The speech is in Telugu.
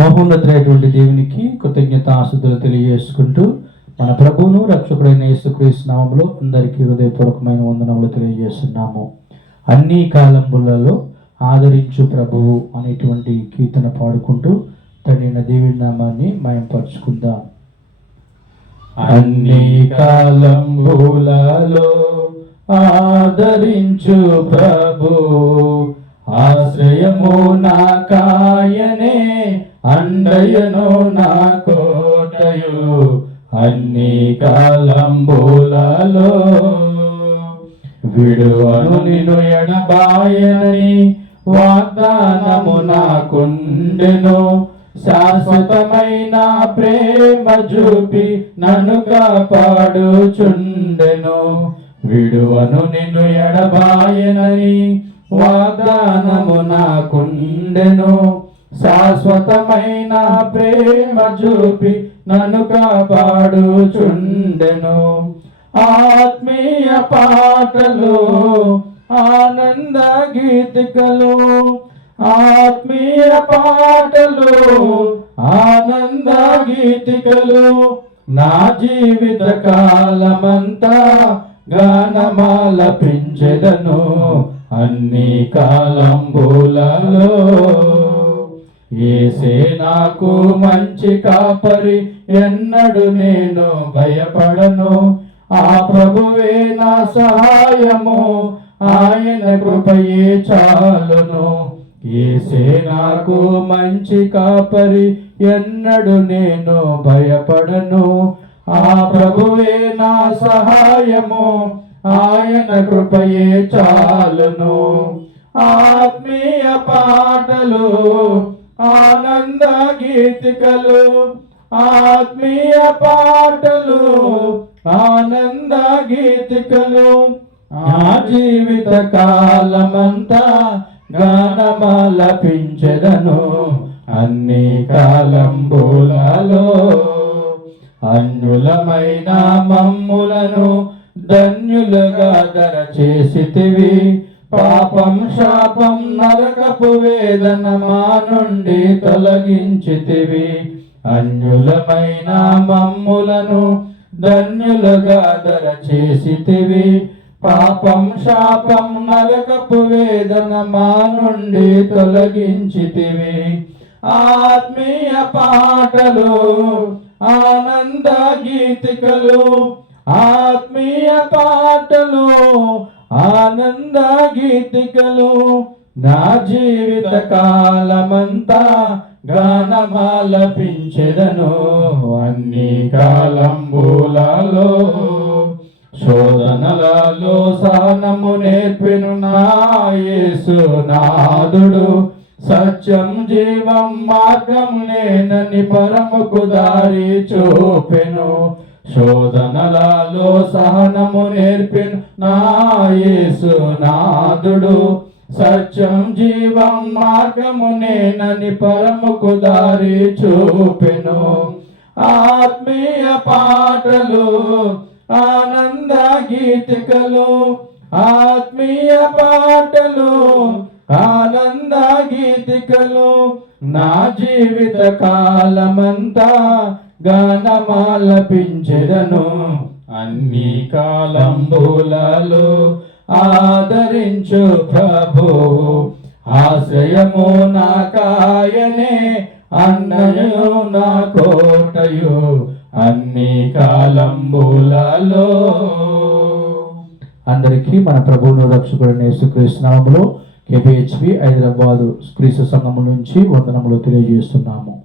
మహోన్నతుడైనటువంటి దేవునికి కృతజ్ఞతాస్తుతులు తెలియజేసుకుంటూ మన ప్రభువును రక్షకుడైన యేసుక్రీస్తు నామములో అందరికీ హృదయపూర్వకమైన వందనములు తెలియజేస్తున్నాము. అన్ని కాలంబులలో ఆదరించు ప్రభువు అనేటువంటి కీర్తన పాడుకుంటూ తండ్రి దేవుని నామాన్ని మయంపరుచుకుందాం. అన్ని కాలంబులలో ఆదరించు ప్రభు, ఆశ్రయము నా కాయనే, అండయను నా కోటయు. అన్ని కాలంబులలో విడువను నిన్ను ఎడబాయనని వాగ్దానము నాకుండెను. శాశ్వతమైన ప్రేమ చూపి నన్ను కాపాడుచుండెను. విడువను నిన్ను ఎడబాయనని వాగ్దానము నాకుండెను. శాశ్వతమైన ప్రేమ చూపి నన్ను కాపాడుచుండెను. ఆత్మీయ పాటలు, ఆనంద గీతికలు, ఆత్మీయ పాటలు, ఆనంద గీతికలు, నా జీవిత కాలమంతా గానమాలపించెదను. అన్ని కాలంబులలో యేసే నాకు మంచి కాపరి, ఎన్నడు నేను భయపడను. ఆ ప్రభువే నా సహాయము, ఆయన కృపయే చాలును. యేసే నాకు మంచి కాపరి, ఎన్నడు నేను భయపడను. ఆ ప్రభువే నా సహాయము, ఆయన కృపయే చాలును. ఆత్మీయ పాటలు, ఆనంద గీతికలు, ఆత్మీయ పాటలు, ఆనంద గీతికలు, నా జీవిత కాలమంతా గానమాలపించెదను. అన్ని కాలంబులలో అన్యులమైన మమ్ములను ధన్యులుగా దరచేసితివి. పాపం శాపం నరకపు వేదన మా నుండి తొలగించితివి. అన్యులమైన మమ్ములను ధన్యులుగా దరచేసితివి. పాపం శాపం నరకపు వేదన మా నుండి తొలగించితివి. ఆత్మీయ పాటలు, ఆనంద గీతికలు, ఆత్మీయ పాటలు, ఆనంద గీతికలు, నా జీవిత కాలమంతా గానమాలపించెదను. అన్ని కాలంబులలో శోధనలలో సహనము నేర్పెను నా యేసునాథుడు. సత్యం జీవం మార్గం నేనని పరముకు దారి చూపెను. శోధనలలో సహనము నేర్పెను నా యేసునాథుడు. సత్యం జీవం మార్గము నేనని పరముకు దారి చూపెను. ఆత్మీయ పాటలు, ఆనంద గీతికలు, ఆత్మీయ పాటలు, ఆనంద గీతికలు, నా జీవిత కాలమంతా గానమాలపించెదను. అన్ని కాలంబులలో ఆదరించు ప్రభు, ఆశ్రయము నా కాయనే, అన్నయు నా కోటయు. అన్ని కాలంబులలో అందరికీ మన ప్రభువును రక్షకుడైన యేసుక్రీస్తు నామములో KPHB హైదరాబాదు క్రీస్తు సంఘము నుంచి వందనములు తెలియజేస్తున్నాము.